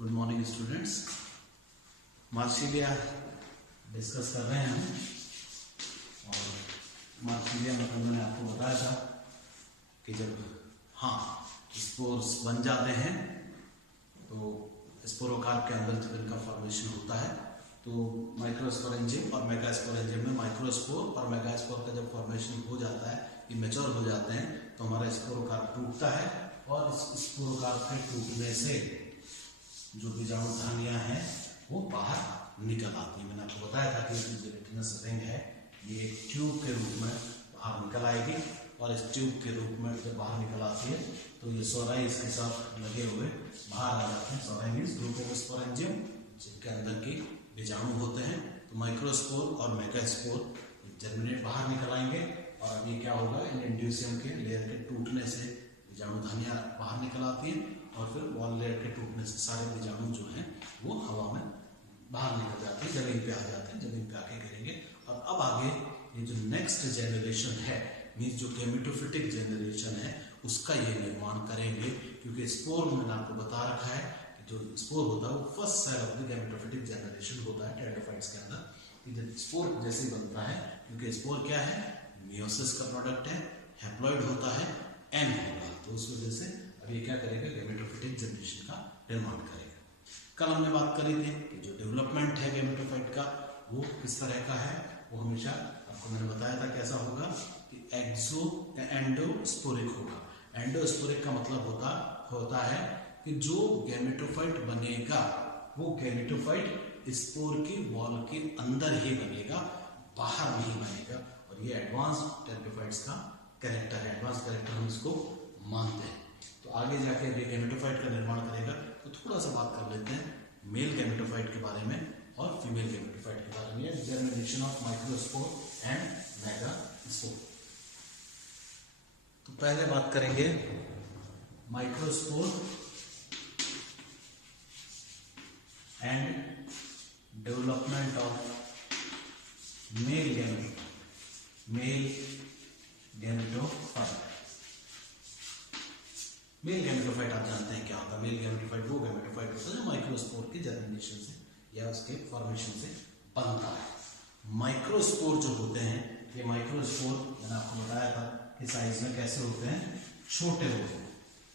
Good morning students. Marsilea discuss कर रहे हैं हम। और मार्सिलिया मतलब मैंने आपको बताया था कि जब स्पोर्स बन जाते हैं तो स्पोरोकार्प के अंदर जब इनका फॉर्मेशन होता है तो माइक्रोस्पोरेंजियम और मेगास्पोरेंजियम में माइक्रोस्पोर और मेगास्पोर का जब फॉर्मेशन हो जाता है, ये मैच्योर हो जाते हैं तो हमारा स्पोरोकार्प टूटता है और इस स्पोरोकार्प के टूटने से जो बीजाणु धानियां हैं वो बाहर निकल आती है। मैंने आपको बताया था कि जो रेटिनस रिंग है ये एक ट्यूब के रूप में बाहर निकल आएगी और इस ट्यूब के रूप में जब बाहर निकल आती है तो ये सोराई इसके साथ लगे हुए बाहर आ जाते हैं। सोराई मीन्स ग्रुप ऑफ स्पोरेंजियम जिनके अंदर की बीजाणु होते हैं। तो माइक्रोस्पोर और मेगास्पोर जर्मिनेट बाहर निकल आएंगे और अब ये क्या होगा, इन इंड्यूसियम के लेयर के टूटने से बीजाणु धानियां बाहर निकल आती हैं और फिर वॉल लेयर के टूटने से सारे बीजाणु जो हैं वो हवा में बाहर निकल जाते हैं, जमीन पे आ जाते हैं, जमीन पे आके गिरेंगे। और अब आगे ये जो नेक्स्ट जनरेशन है मीन्स जो गैमेटोफिटिक जनरेशन है उसका ये निर्माण करेंगे, क्योंकि स्पोर मैंने आपको बता रखा है कि जो स्पोर होता है वो first cell of the gametophytic generation होता है टेरिडोफाइट्स के अंदर। जब स्पोर जैसे ही बनता है, क्योंकि स्पोर क्या है, मियोसिस का प्रोडक्ट है, हैप्लॉइड होता है, एम होगा, तो उस वजह से अब ये क्या करेगा, गैमेटोफिटिक जनरेशन का निर्माण करेगा। कल हमने बात करी थी कि जो डेवलपमेंट है गैमेटोफाइट का वो किस तरह का है। वो हमेशा आपको मैंने बताया था कैसा होगा कि एंडोस्पोरिक होगा। एंडोस्पोरिक का मतलब होता है कि जो गैमेटोफाइट बनेगा वो गैमेटोफाइट स्पोर की वॉल के अंदर ही बनेगा, बाहर नहीं बनेगा। और ये एडवांस टेरिडोफाइट्स का कैरेक्टर है, एडवांस कैरेक्टर हम इसको मानते हैं। तो आगे जाके ये गैमेटोफाइट का निर्माण करेगा। तो थोड़ा सा बात कर लेते हैं मेल गैमेटोफाइट के बारे में और फीमेल गैमेटोफाइट के बारे में, germination of microspore and megaspore. तो पहले बात करेंगे microspore and development of male gametophyte. Male gametophyte आप जानते हैं क्या होता है। मेल गैमेटोफाइट वो गैमेटोफाइट होता है जो माइक्रोस्पोर के जर्मिनेशन से या उसके फॉर्मेशन से बनता है। माइक्रोस्पोर जो होते हैं, ये माइक्रोस्पोर मैंने आपको बताया था कि साइज में कैसे होते हैं, छोटे होते हैं।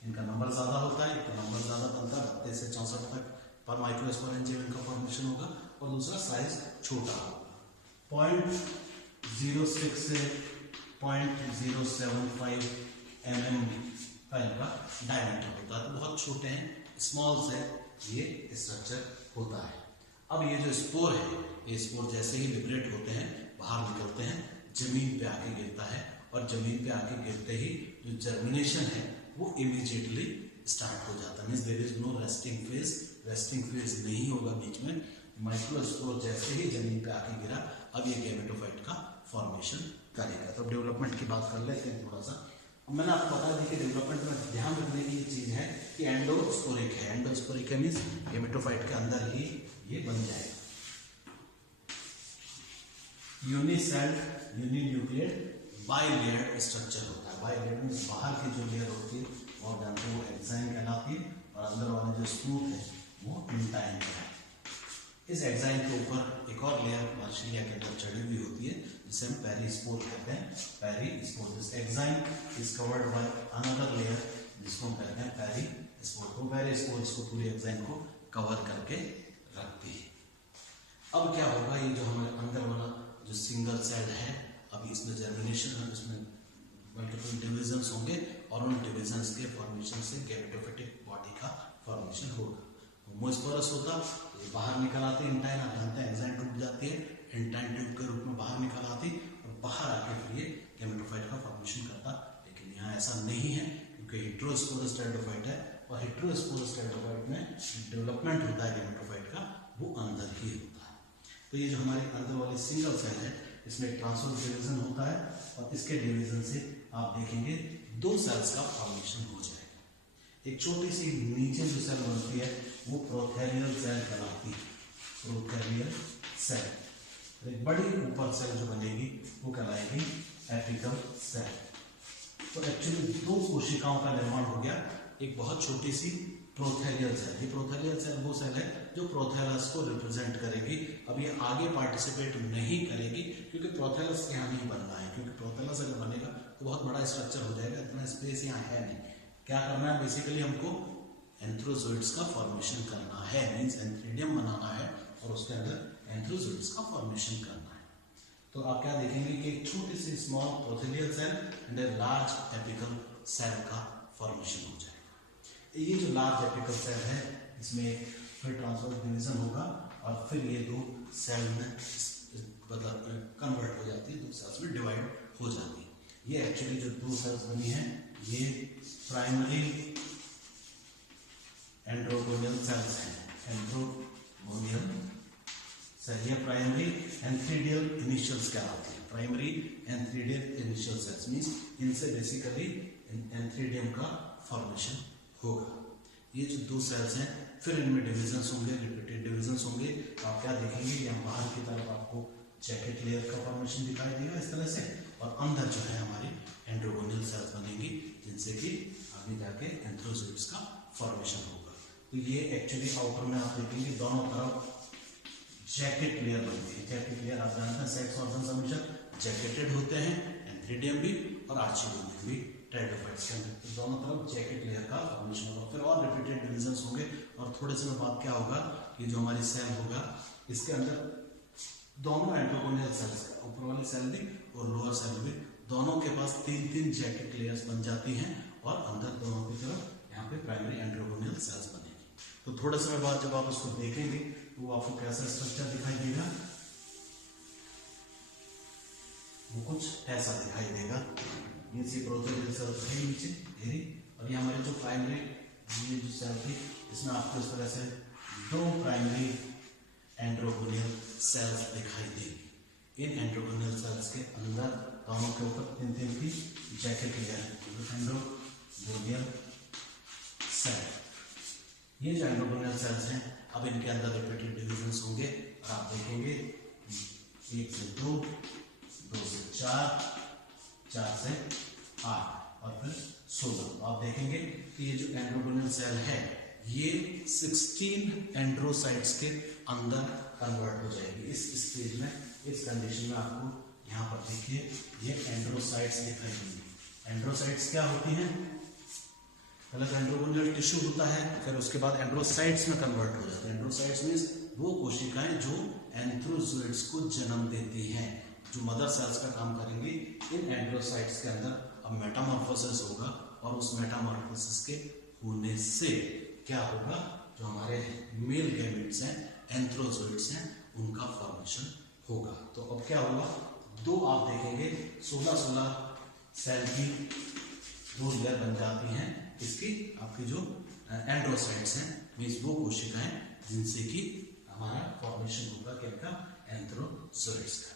इनका नंबर ज्यादा होता है, इनका नंबर ज्यादा बनता है, 32 से 64 तक पर माइक्रोस्पोरेंजियम इनका फॉर्मेशन होगा। और दूसरा साइज छोटा होगा, 0.06 से 0.075 mm का इनका डायमीटर होता है। तो बहुत छोटे हैं, स्मॉल से ये स्ट्रक्चर होता है। अब ये जो स्पोर है, ये स्पोर जैसे ही लिबरेट होते हैं बाहर निकलते हैं, जमीन पे आके गिरता है और जमीन पे आके गिरते ही जो जर्मिनेशन है वो इमीडिएटली स्टार्ट हो जाता है। Means there is no resting phase नहीं होगा बीच में। माइक्रोस्पोर जैसे ही जमीन पे आके गिरा, अब ये गैमेटोफाइट का फॉर्मेशन करेगा। तो डेवलपमेंट की बात कर लेते हैं थोड़ा सा। मैंने आपको बता दी कि डेवलपमेंट में ध्यान रखने की चीज है कि एंडोस्पोरिक है। एंडोस्पोरिक है मीन्स गैमेटोफाइट के अंदर ही ये बन जाएगा। यूनिसेल्ड यूनिन्यूक्लियेट बाइलेयर्ड स्ट्रक्चर होता है। बाइलेयर्ड मीन्स बाहर की जो लेयर होती है और जानते हैं वो एक्साइन कहलाती है और अंदर वाले जो स्पूट है वो इंटाइन है। इस एक्साइन के ऊपर एक और लेयर मार्सिलिया के अंदर चढ़ी हुई होती है जिसे हम पेरिस्पोर कहते हैं। Perispore, this exine is covered by another layer जिसको हम कहते हैं पेरिस्पोर। तो पेरिस्पोर इसको पूरे एक्साइन को कवर करके रखती है। अब क्या होगा, ये जो हमारे अंदर वाला जो सिंगल सेल है, अभी इसमें जर्मिनेशन है, इसमें मल्टीपल डिविजन्स होंगे और उन डिविजन्स के फॉर्मेशन से गैमेटोफिटिक बॉडी का फॉर्मेशन होगा। होमोस्पोरस होता तो ये बाहर निकल आती है, इंटाइन आप जानते हैं एक्साइन टूट जाती है, इंटाइन ट्यूब के रूप में बाहर निकल आती और बाहर आके फिर ये गैमेटोफाइट का फॉर्मेशन करता। लेकिन यहाँ ऐसा नहीं है क्योंकि हेटेरोस्पोरस टेरिडोफाइट है और हेटेरोस्पोरस टेरिडोफाइट में डेवलपमेंट होता है गैमेटोफाइट का वो अंदर ही होता है। तो ये जो हमारे अंदर वाली सिंगल सेल है इसमें ट्रांसवर्स डिवीजन होता है और इसके डिवीजन से आप देखेंगे दो सेल्स का फॉर्मेशन हो जाएगा। एक छोटी सी नीचे जो सेल बनती है वो प्रोथेलियल सेल कहलाती है, प्रोथेलियल सेल। एक बड़ी ऊपर सेल जो बनेगी वो कहलाएगी एपिकल सेल। तो एक्चुअली दो कोशिकाओं का निर्माण हो गया, एक बहुत छोटी सी प्रोथैलियल सेल। ये प्रोथैलियल सेल वो सेल है जो प्रोथैलस को रिप्रेजेंट करेगी। अब ये आगे पार्टिसिपेट नहीं करेगी क्योंकि प्रोथैलस यहाँ नहीं बनना है, क्योंकि प्रोथैलस अगर बनेगा तो बहुत बड़ा स्ट्रक्चर हो जाएगा, इतना स्पेस यहाँ है नहीं। क्या करना है बेसिकली, हमको एंथ्रोजोइड्स का फॉर्मेशन करना है, मीन्स एंथ्रीडियम बनाना है और उसके अंदर एंथ्रोजोइड्स का फॉर्मेशन करना है। तो आप क्या देखेंगे कि एक छोटी सी small prothallial cell and a large apical cell का फॉर्मेशन हो जाएगा। ये जो लार्ज एपिकल सेल है इसमें फिर ट्रांसवर्स डिवीजन होगा और फिर ये दो सेल में कन्वर्ट हो जाती है, दो सेल्स में डिवाइड हो जाती है। ये एक्चुअली जो दो सेल्स बनी है ये प्राइमरी एंड्रोगोनियल सेल्स हैं। एंड्रोगोनियल सेल ये प्राइमरी एंथ्रीडियल इनिशियल्स कहलाते हैं। Primary antheridial initial cells means इनसे बेसिकली एंथ्रीडियम का फॉर्मेशन होगा। ये जो दो सेल्स हैं फिर इनमें डिविजन्स होंगे, रिपीटेड डिविजन्स होंगे। आप क्या देखेंगे, यहाँ बाहर की तरफ आपको जैकेट लेयर का फॉर्मेशन दिखाई देगा इस तरह से, और अंदर जो है हमारी एंड्रोगोनियल सेल्स बनेंगी जिनसे कि आगे जाके एंथ्रोजोइड्स का फॉर्मेशन होगा। तो ये एक्चुअली आउटर में आप देखेंगे दोनों तरफ जैकेट लेयर बनती है। जैकेट लेयर आप जानते हैं सेक्स ऑर्गन्स हमेशा जैकेटेड होते हैं, एंथ्रीडियम भी और आर्चिगोनियम भी टेरिडोफाइट्स के अंदर। तो दोनों तरफ जैकेट लेयर का फॉर्मेशन होगा। फिर और रिपीटेड डिविजन्स होंगे और थोड़े समय बाद क्या होगा कि जो हमारी सेल होगा इसके अंदर दोनों एंड्रोगोनियल सेल्स, ऊपर वाली सेल भी और लोअर सेल भी, दोनों के पास तीन तीन जैकेट लेयर्स बन जाती हैं और अंदर दोनों की तरफ यहाँ पे प्राइमरी एंड्रोगोनियल सेल्स बनेगी। तो थोड़े समय बाद जब आप उसको देखेंगे तो वो आपको कैसा स्ट्रक्चर दिखाई देगा, वो कुछ ऐसा दिखाई देगा। मीन्स ये प्रोथेलियल सेल्स है नीचे घेरी, और ये हमारे जो प्राइमरी ये जो सेल थी इसमें आपको इस तरह से दो प्राइमरी एंड्रोगोनियल सेल्स दिखाई देंगी। इन एंड्रोगोनियल सेल्स के अंदर दोनों के ऊपर तीन तीन की जैकेट लेयर है, एंड्रोगोनियल सेल। ये जो एंड्रोगोनियल सेल्स हैं अब इनके अंदर रिपीटेड डिविजन्स होंगे और आप देखेंगे 1 से 2, 2 से 4, 4 से 8 और फिर 16। आप देखेंगे कि ये जो एंड्रोगोनियल सेल है ये 16 एंड्रोसाइट्स के अंदर कन्वर्ट हो जाएगी। इस स्टेज में, इस कंडीशन में आपको यहाँ पर देखिए ये एंड्रोसाइट्स दिखाई देंगी। एंड्रोसाइट्स क्या होती हैं, पहले तो एंड्रोगोनियल टिश्यू होता है, फिर उसके बाद एंड्रोसाइट्स में कन्वर्ट हो जाते हैं। एंड्रोसाइट्स मीन्स वो कोशिकाएं जो एंथ्रोजोइड्स को जन्म देती हैं, जो मदर सेल्स का काम करेंगी। इन एंड्रोसाइट्स के अंदर अब मेटामॉर्फोसिस होगा और उस मेटामॉर्फोसिस के होने से क्या होगा, जो हमारे मेल गैमेट्स हैं, एंथ्रोजोइड्स हैं, उनका फॉर्मेशन होगा। तो अब क्या होगा, दो आप देखेंगे 16 सेल की दो लेयर बन जाती हैं इसकी, आपकी जो एंड्रोसाइट्स हैं मीन्स वो कोशिकाएं जिनसे कि हमारा फॉर्मेशन होगा किनका, एंथ्रोजोइड्स का।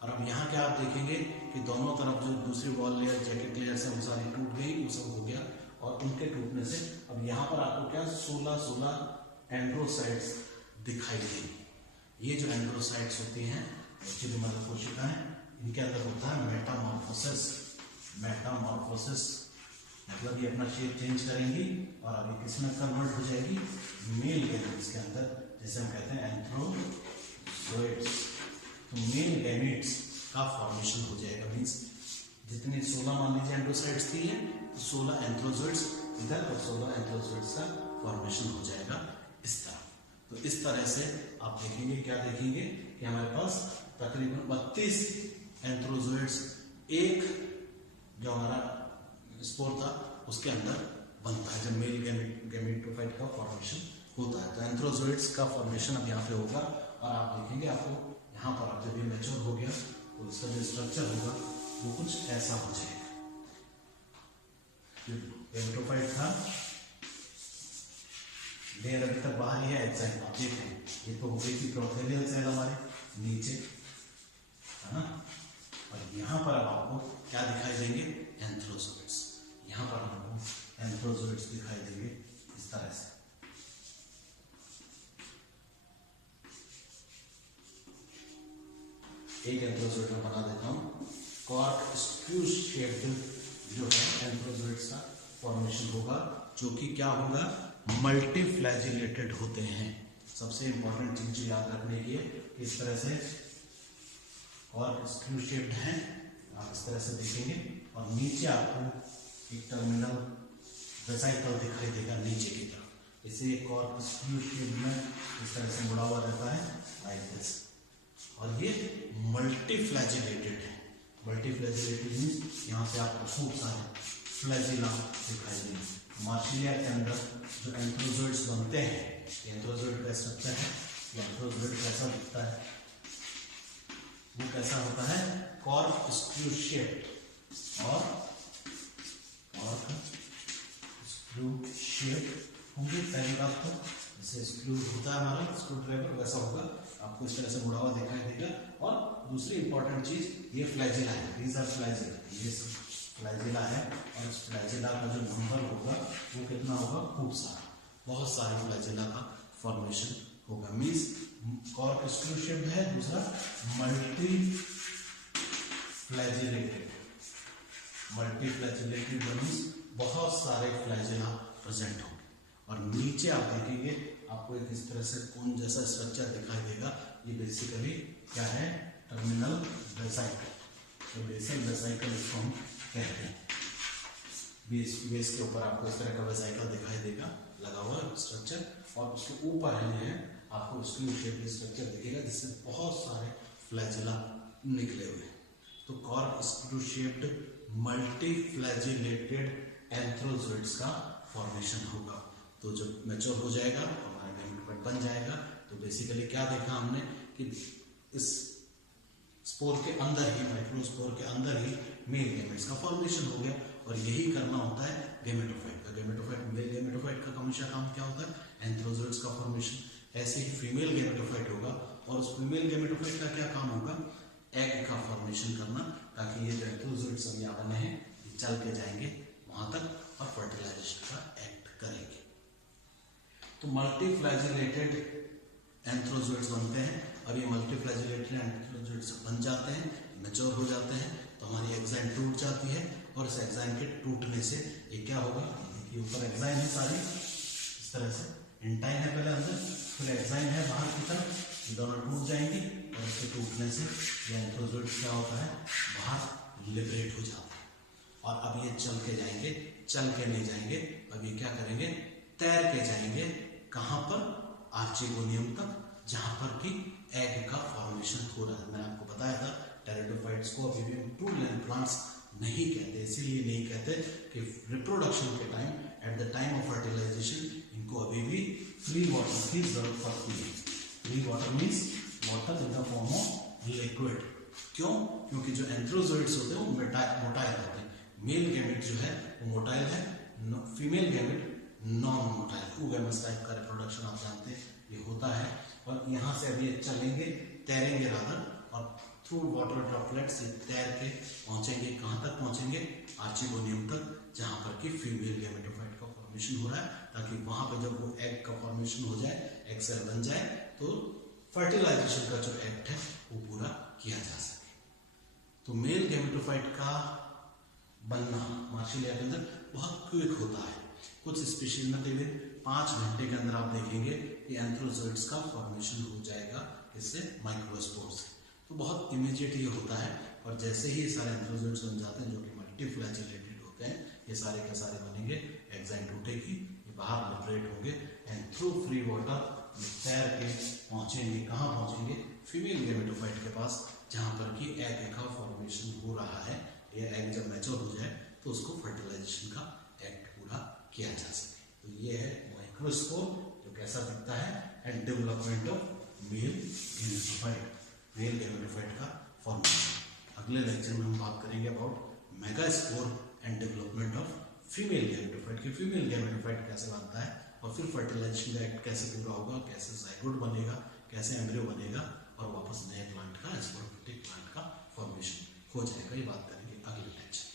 और अब यहाँ क्या आप देखेंगे कि दोनों तरफ जो दूसरी वॉल लेयर जैकेट लेयर से वो सारी टूट गई, वो सब हो गया, और उनके टूटने से अब यहाँ पर आपको क्या 16 एंड्रोसाइट्स दिखाई देंगी। ये जो एंड्रोसाइट्स होती हैं एक्चुअली हमारी कोशिकाएं, इनके अंदर होता है मेटामॉर्फोसिस। मेटामॉर्फोसिस मतलब ये अपना शेप चेंज करेंगी और अभी किसमें कन्वर्ट हो जाएगी, मेल गैमेट्स के अंदर, जैसे हम कहते हैं एंथ्रोजोइड्स। तो मेल गैमेट्स का फॉर्मेशन हो जाएगा। मीन्स जितनी 16 मान लीजिए एंड्रोसाइट्स थी तो 16 एंथ्रोजोइड्स इधर और 16 एंथ्रोजोइड्स का फॉर्मेशन हो जाएगा इस तरह। तो इस तरह से आप देखेंगे, क्या देखेंगे कि हमारे पास तकरीबन 32 एंथ्रोजोइड्स एक जो हमारा स्पोर था उसके अंदर बनता है जब मेल गैमेटोफाइट का फॉर्मेशन होता है। तो एंथ्रोजोइड्स का फॉर्मेशन अब यहाँ पे होगा और आप देखेंगे आपको यहाँ पर अब जब ये मैच्योर हो गया तो इसका जो स्ट्रक्चर होगा वो कुछ ऐसा हो जाएगा। गैमेटोफाइट था लेयर अभी तक बाहर ही है, एग्जैक्ट आप देखें ये तो हो गई थी प्रोथेलियल सेल हमारे नीचे, है ना। और यहाँ पर अब आपको क्या दिखाई देंगे, एंथ्रोजोइड्स। यहाँ पर आपको एंथ्रोजोइड्स दिखाई देंगे इस तरह से। एक एंथ्रोजोइड में बना देता हूँ, कॉर्क स्क्यू शेप्ड जो है एंथ्रोजोइड्स का फॉर्मेशन होगा जो कि क्या होगा, मल्टीफ्लैजिलेटेड होते हैं। सबसे इंपॉर्टेंट चीज जो याद रखने की है, इस तरह से और स्क्रू शेप्ड है, आप इस तरह से देखेंगे और नीचे आपको एक टर्मिनल वेसिकल दिखाई देगा नीचे की तरफ। इसे एक और स्क्रू शेप में इस तरह से मुड़ा हुआ रहता है लाइक दिस, और ये मल्टीफ्लैजिलेटेड है। मल्टीफ्लैजिलेटेड मीन्स यहाँ से आपको खूब सारे फ्लैजिला दिखाई देंगे। मार्सिलिया के अंदर जो एंथ्रोजोइड्स बनते हैं, एंथ्रोजोइड का स्ट्रक्चर है, एंथ्रोजोइड कैसा दिखता है, वो कैसा होता है, कॉर्क स्क्रू शेप और स्क्रू शेप होंगे। पहली बात तो जैसे स्क्रू होता है हमारा स्क्रू ड्राइवर, वैसा होगा, आपको इस तरह से मुड़ा हुआ दिखाई देगा। और दूसरी इंपॉर्टेंट चीज, ये फ्लैजिला है, दीज आर फ्लैजिला, ये सब फ्लैजिला है। और इस फ्लैजिला का जो नंबर होगा वो कितना होगा, खूब सारा, बहुत सारे फ्लैजिला का फॉर्मेशन होगा। मीन्स कॉर्क स्क्रू शेप्ड है, दूसरा मल्टी फ्लैजिलेटेड मीन्स बहुत सारे फ्लैजिला प्रेजेंट होंगे। और नीचे आप देखेंगे आपको एक इस तरह से कोन जैसा स्ट्रक्चर दिखाई देगा। ये बेसिकली क्या है, टर्मिनल वेसिकल, तो बेसल वेसिकल इसको हम कहते हैं। बेस के ऊपर आपको इस तरह का वेसिकल दिखाई देगा लगा हुआ स्ट्रक्चर, और उसके ऊपर है आपको स्क्रू शेप स्ट्रक्चर दिखेगा जिससे बहुत सारे फ्लैजिला निकले हुए हैं। तो कॉर्क स्क्रू शेप्ड मल्टीफ्लैजिलेटेड एंथ्रोजोइड्स का फॉर्मेशन होगा। तो जब मैच्योर हो जाएगा हमारा गैमेटोफाइट बन जाएगा। तो बेसिकली क्या देखा हमने कि इस स्पोर के अंदर ही, माइक्रोस्पोर के अंदर ही मेल गैमेट्स का फॉर्मेशन हो गया। और यही करना होता है गैमेटोफाइट का। गैमेटोफाइट, मेल गैमेटोफाइट का हमेशा काम क्या होता है, एंथ्रोजोइड्स का फॉर्मेशन। ऐसे ही फीमेल गैमेटोफाइट होगा, और उस फीमेल गैमेटोफाइट का क्या काम होगा, एग का फॉर्मेशन करना, ताकि ये जो एंथ्रोजोइड्स हम यहाँ बने हैं ये चल के जाएंगे वहां तक और फर्टिलाइजेशन का एक्ट करेंगे। तो मल्टीफ्लैजिलेटेड एंथ्रोजोइड्स बनते हैं। अब ये मल्टीफ्लैजिलेटेड एंथ्रोजोइड्स बन जाते हैं, मैच्योर हो जाते हैं, तो हमारी एग्जाइन टूट जाती है। और इस एग्जाइन के टूटने से ये क्या होगा, देखिए ऊपर एग्जाइन है सारी इस तरह से, इंटाइन है पहले अंदर, फिर एग्जाइन है बाहर की तरफ, ये दोनों टूट जाएंगे। और इसके टूटने से ये एंथ्रोजोइड्स क्या होता है, बाहर लिबरेट हो जाता है। और अब ये चल के जाएंगे, चल के नहीं जाएंगे, अब ये क्या करेंगे, तैर के जाएंगे। कहां पर, आर्चिगोनियम तक, जहां पर कि एग का फॉर्मेशन हो रहा है। मैंने आपको बताया था टेरिडोफाइट्स को अभी भी हम ट्रू लैंड प्लांट्स नहीं कहते। इसीलिए नहीं कहते कि रिप्रोडक्शन के time, at the time of fertilization, इनको अभी भी फ्री वाटर की जरूरत पड़ती है। Free water means water in the form of liquid. क्यों, क्योंकि जो एंथ्रोजोइड्स होते हैं वो मोटाइल होते हैं। मेल गैमेट जो है वो मोटाइल है, female gamete non motile. oogamous type का रिप्रोडक्शन आप जानते हैं ये होता है। और यहाँ से अभी चलेंगे, तैरेंगे रादर, और थ्रू वाटर ड्रॉपलेट्स तैर के पहुंचेंगे, कहाँ तक पहुंचेंगे, आर्चिगोनियम तक, जहां पर कि फीमेल गैमेटोफाइट का फॉर्मेशन हो रहा है, ताकि वहां पर जब वो एग का फॉर्मेशन हो जाए, एग सेल बन जाए, तो फर्टिलाइजेशन का जो एक्ट है वो पूरा किया जा सके। तो मेल गैमेटोफाइट का बनना मार्सिलिया के अंदर बहुत क्विक होता है। कुछ स्पीशीज में करीब 5 घंटे के अंदर आप देखेंगे कि एंथ्रोजोइड्स का फॉर्मेशन हो जाएगा, इससे माइक्रोस्पोर से। तो बहुत इमीडिएट ये होता है। और जैसे ही ये सारे एंथ्रोजोइड्स बन जाते हैं जो कि मल्टीफ्लैजिलेटेड होते हैं, ये सारे के सारे बनेंगे, एग्जाइन टूटेगी, ये बाहर लिबरेट होंगे, एंड थ्रू फ्री वाटर तैर के पहुंचेंगे, कहाँ पहुंचेंगे, फीमेल गैमेटोफाइट के पास, जहां पर कि एग का फॉर्मेशन हो रहा है। ये एग जब मैच्योर हो जाए तो उसको फर्टिलाइजेशन का एक्ट पूरा किया जा सके। तो ये है माइक्रोस्पोर, जो कैसा दिखता है, and development of male gametophyte, male gametophyte का फॉर्मेशन। अगले लेक्चर में हम बात करेंगे about megaspore and development of female gametophyte, कि फीमेल गैमेटोफाइट कैसे बनता है, और फिर फर्टिलाइजेशन का एक्ट कैसे पूरा होगा, कैसे जाइगोट बनेगा, कैसे एम्ब्रियो बनेगा, और वापस नए प्लांट का, स्पोरोफिटिक प्लांट का फॉर्मेशन हो जाएगा। ये बात करेंगे अगले लेक्चर।